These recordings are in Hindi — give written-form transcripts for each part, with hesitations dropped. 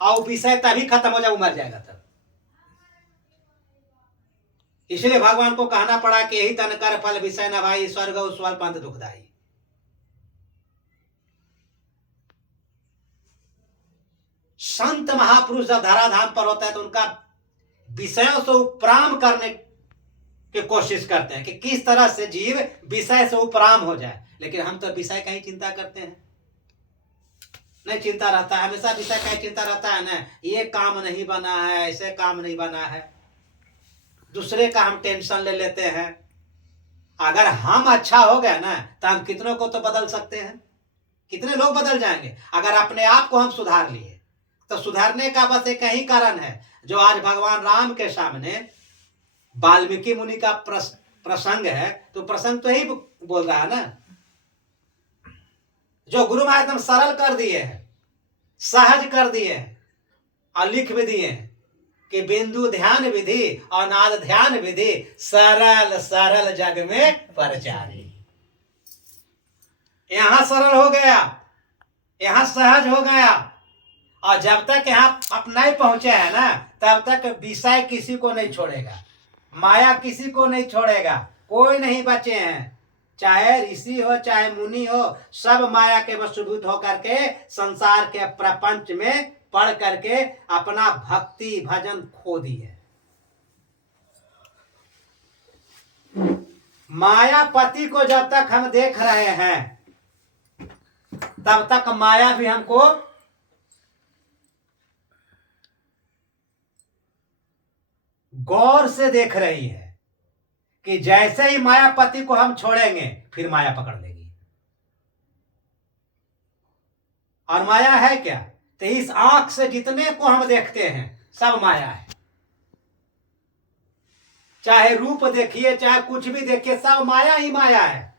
और विषय तभी खत्म हो जाए, वो मर जाएगा तब। इसलिए भगवान को कहना पड़ा कि यही तन कर फल विषय न भाई, स्वर्ग उस्वल पंथ दुखदाई। संत महापुरुष जब धराधाम पर होता है तो उनका विषयों से उपराम करने की कोशिश करते हैं कि किस तरह से जीव विषय से उपराम हो जाए। लेकिन हम तो विषय का ही चिंता करते हैं, नहीं चिंता रहता है, हमेशा विषय का ही चिंता रहता है ना, ये काम नहीं बना है, ऐसे काम नहीं बना है, दूसरे का हम टेंशन ले लेते हैं। अगर हम अच्छा हो गए ना तो हम कितनों को तो बदल सकते हैं, कितने लोग बदल जाएंगे। अगर अपने आप को हम सुधार लिए तो सुधारने का बस एक ही कारण है, जो आज भगवान राम के सामने वाल्मीकि मुनि का प्रसंग है, तो प्रसंग तो ही बोल रहा है ना, जो गुरु महाराज एकदम सरल कर दिए हैं, सहज कर दिए हैं और लिख भी दिए हैं कि बिंदु ध्यान विधि और नाद ध्यान विधि सरल सरल जग में परचारी। यहां सरल हो गया, यहां सहज हो गया, और जब तक यहां अपना ही पहुंचे है ना, तब तक विषय किसी को नहीं छोड़ेगा, माया किसी को नहीं छोड़ेगा, कोई नहीं बचे हैं। चाहे ऋषि हो चाहे मुनि हो, सब माया के वशीभूत होकर के संसार के प्रपंच में पढ़ करके अपना भक्ति भजन खो दिए। मायापति को जब तक हम देख रहे हैं तब तक माया भी हमको गौर से देख रही है कि जैसे ही मायापति को हम छोड़ेंगे फिर माया पकड़ लेगी। और माया है क्या? तो इस आंख से जितने को हम देखते हैं सब माया है। चाहे रूप देखिए चाहे कुछ भी देखिए, सब माया ही माया है।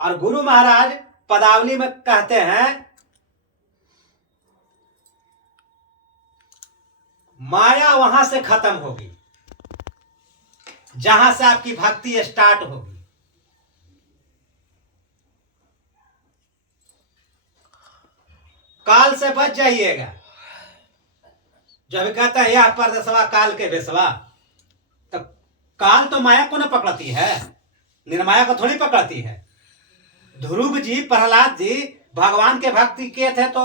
और गुरु महाराज पदावली में कहते हैं, माया वहां से खत्म होगी जहां से आपकी भक्ति स्टार्ट होगी। काल से बच जाइएगा। जब कहता है यह परदेसवा काल के बेसवा, तो काल तो माया को न पकड़ती है, निर्माया को थोड़ी पकड़ती है। ध्रुव जी प्रहलाद जी भगवान के भक्ति किए थे तो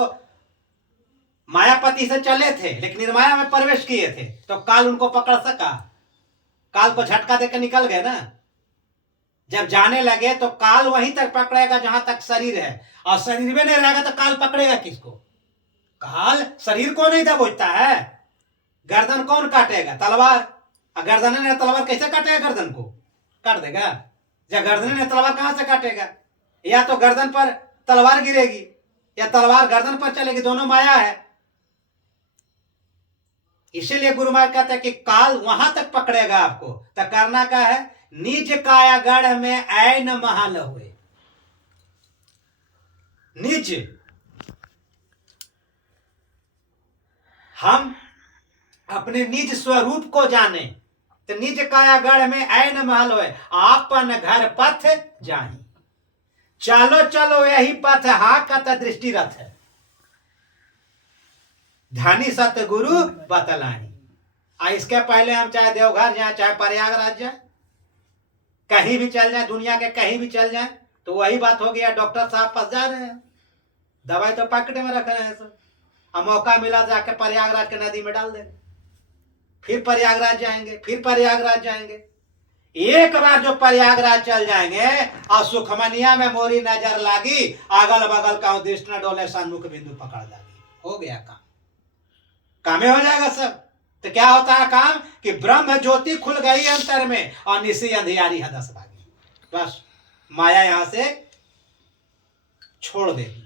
मायापति से चले थे, लेकिन निर्माया में प्रवेश किए थे तो काल उनको पकड़ सका? काल को झटका देकर निकल गए ना। जब जाने लगे तो काल वहीं तक पकड़ेगा जहां तक शरीर है, और शरीर में नहीं रहेगा तो काल पकड़ेगा किसको? काल शरीर को नहीं दबोचता है। गर्दन कौन काटेगा? तलवार। गर्दन ने तलवार कैसे काटेगा? गर्दन को काट देगा। जब गर्दन ने तलवार कहां से काटेगा? या तो गर्दन पर तलवार गिरेगी या तलवार गर्दन पर चलेगी, दोनों माया है। इसीलिए गुरु महाराज कहते हैं कि काल वहां तक पकड़ेगा आपको, तो करना क्या है? निज कायागढ़ में ऐन महल हुए। निज, हम अपने निज स्वरूप को जाने तो निज कायागढ़ में ऐन महल हुए, आपन घर पथ जाही। चलो चलो यही पथ हाकत दृष्टि रथ है, धनी सतगुरु बतलाही। इसके पहले हम चाहे देवघर जाए चाहे प्रयागराज जाए, कहीं भी चल जाए, दुनिया के कहीं भी चल जाए, तो वही बात हो गया, डॉक्टर साहब पास जा रहे हैं, दवाई तो पैकेट में रख रहे हैं सब, अब मौका मिला जाके प्रयागराज के नदी में डाल देंगे, फिर प्रयागराज जाएंगे, फिर प्रयागराज जाएंगे। एक बार जो प्रयागराज चल जाएंगे और सुखमनिया में मोरी नजर लागी, अगल बगल का दृष्टि न डोले, सन्मुख बिंदु पकड़ लागी, हो गया काम, कामे हो जाएगा सब। तो क्या होता है काम? कि ब्रह्म ज्योति खुल गई अंतर में और निसी अंधियारी है 10 भागी। बस माया यहां से छोड़ देगी।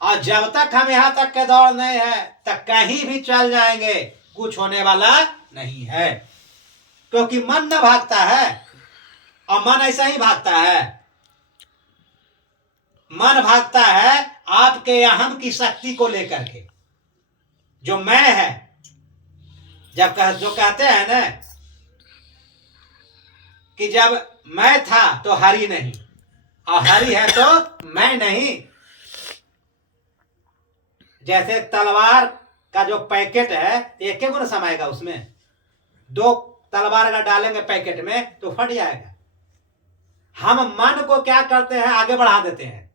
और जब तक हम यहां तक के दौड़ नहीं है तब कहीं भी चल जाएंगे, कुछ होने वाला नहीं है, क्योंकि मन न भागता है, और मन ऐसा ही भागता है। मन भागता है आपके अहम की शक्ति को लेकर के, जो मैं है। जब जो कहते हैं ना कि जब मैं था तो हरि नहीं, और हरि है तो मैं नहीं। जैसे तलवार का जो पैकेट है, एक गुण समाएगा उसमें, 2 तलवार अगर डालेंगे पैकेट में तो फट जाएगा। हम मन को क्या करते हैं, आगे बढ़ा देते हैं,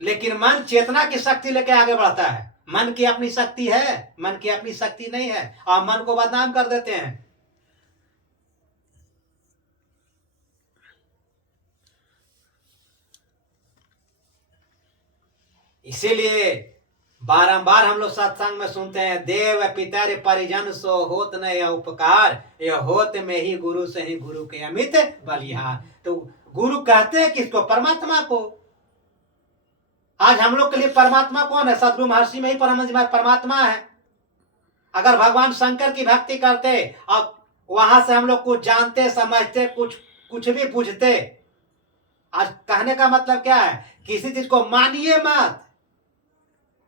लेकिन मन चेतना की शक्ति लेके आगे बढ़ता है। मन की अपनी शक्ति है, मन की अपनी शक्ति नहीं है, और मन को बदनाम कर देते हैं। इसीलिए बारंबार हम लोग सत्संग में सुनते हैं, देव पितर परिजन सो होत न यह उपकार, यह होत में ही गुरु से ही गुरु के अमित बलिहार। तो गुरु कहते हैं किसको? परमात्मा को। आज हम लोग के लिए परमात्मा कौन है? सदगुरु महर्षि में ही परमात्मा है। अगर भगवान शंकर की भक्ति करते और वहां से हम लोग कुछ जानते समझते, कुछ भी पूछते। आज कहने का मतलब क्या है? किसी चीज को मानिए मत,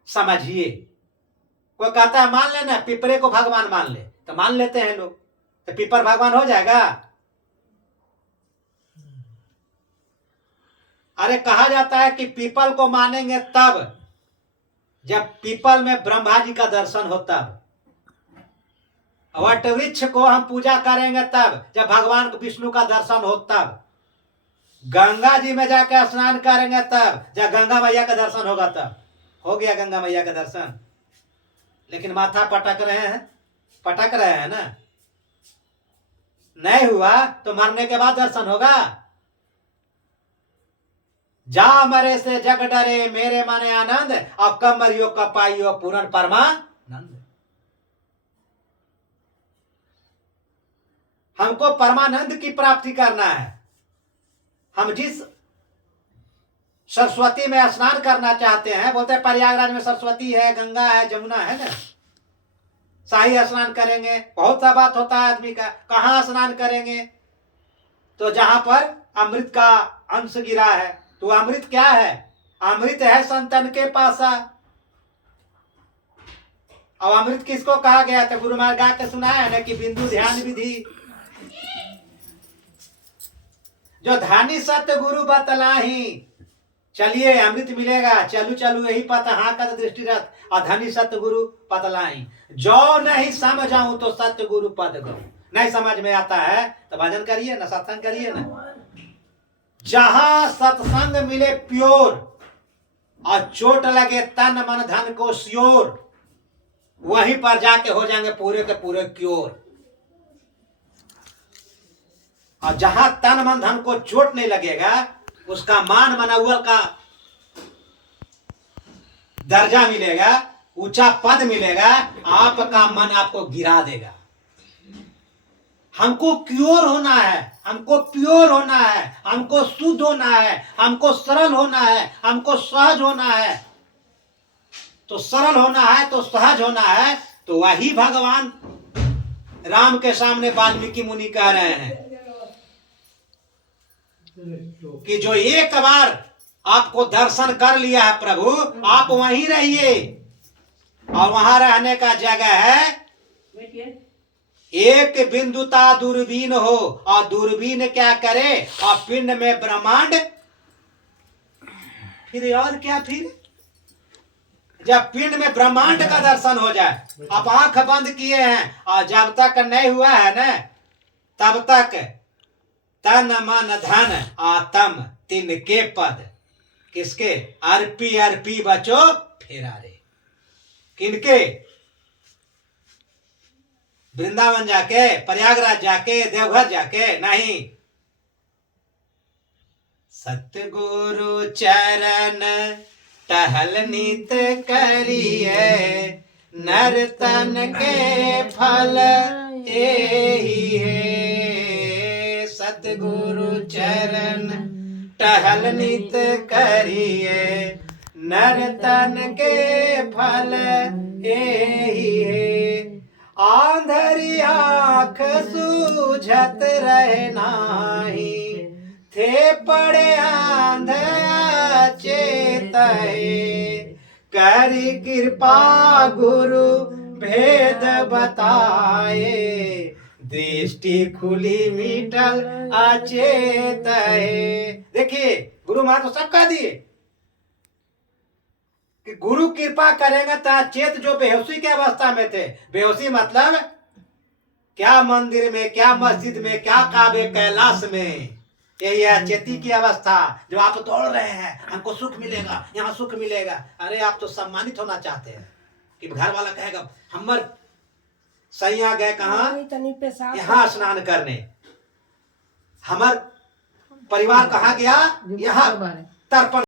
समझिए। कोई कहता है मान लेना, पिपरे को भगवान मान ले, तो मान लेते हैं लोग, तो पिपर भगवान हो जाएगा? अरे कहा जाता है कि पीपल को मानेंगे तब जब पीपल में ब्रह्मा जी का दर्शन हो, तब वट वृक्ष को हम पूजा करेंगे तब जब भगवान विष्णु का दर्शन हो, तब गंगा जी में जाकर स्नान करेंगे तब जब गंगा मैया का दर्शन होगा। तब हो गया गंगा मैया का दर्शन। लेकिन माथा पटक रहे हैं ना, नहीं हुआ तो मरने के बाद दर्शन होगा। जा मरे से जग डरे, मेरे माने आनंद, और कम मरियो कपाइयो पूर्ण परमानंद। हमको परमानंद की प्राप्ति करना है। हम जिस सरस्वती में स्नान करना चाहते हैं, बोलते हैं प्रयागराज में सरस्वती है, गंगा है, जमुना है ना, शाही स्नान करेंगे। बहुत सा बात होता है आदमी का, कहाँ स्नान करेंगे? तो जहां पर अमृत का अंश गिरा है। तो अमृत क्या है? अमृत है संतन के पासा। और अमृत किसको कहा गया था? गुरु महाराज गा के सुनाया है ना कि बिंदु ध्यान विधि जो धानी सत्य गुरु बतलाही। चलिए अमृत मिलेगा, चलू चलू यही पता हाँ का दृष्टि रख, अधनी सत्य गुरु पतलाही। जो नहीं समझाऊं तो सत्य गुरु पद गो। नहीं समझ में आता है तो भजन करिए ना, सत्संग करिए ना। जहां सत्संग मिले प्योर और चोट लगे तन मन धन को श्योर, वहीं पर जाके हो जाएंगे पूरे के पूरे क्योर। और जहां तन मन धन को चोट नहीं लगेगा, उसका मान मनौवल का दर्जा मिलेगा, ऊंचा पद मिलेगा, आपका मन आपको गिरा देगा। हमको क्योर होना है, हमको प्योर होना है, हमको शुद्ध होना है, हमको सरल होना है, हमको सहज होना है। तो सरल होना है तो सहज होना है, तो वही भगवान राम के सामने वाल्मीकि मुनि कह रहे हैं कि जो एक बार आपको दर्शन कर लिया है प्रभु, आप वहीं रहिए। और वहां रहने का जगह है एक बिंदुता दूरबीन हो, और दूरबीन क्या करे? और पिंड में ब्रह्मांड फिर, और क्या फिर? जब पिंड में ब्रह्मांड का दर्शन हो जाए, आप आंख बंद किए हैं और जब तक नहीं हुआ है ना, तब तक तन मन धन आत्म तिनके पद। किसके? अर्पी अर्पी बचो फेरारे। किनके? वृंदावन जाके, प्रयागराज जाके, देवघर जाके नहीं। सतगुरु चरण टहल नित करिए, नर तन के फल एही है। सतगुरु चरण टहल नित करिए, नर तन के फल एही है। आंधरी आँख सूझत रहे नाही, थे पड़े आंध चेतहे। करी कृपा गुरु भेद बताए, दृष्टि खुली मिटल अचेत है। देखिए गुरु महाराज तो सब कह दिए कि गुरु कृपा करेगा तो अचेत, जो बेहोशी की अवस्था में थे, बेहोशी मतलब क्या मंदिर में, क्या मस्जिद में, क्या काबे कैलाश में, यही है अचेती की अवस्था। जब आप दौड़ रहे हैं, हमको सुख मिलेगा, यहाँ सुख मिलेगा, अरे आप तो सम्मानित होना चाहते हैं कि घर वाला कहेगा हमर सैया गए कहाँ, यहाँ स्नान करने, हमार परिवार कहाँ गया, यहाँ तर्पण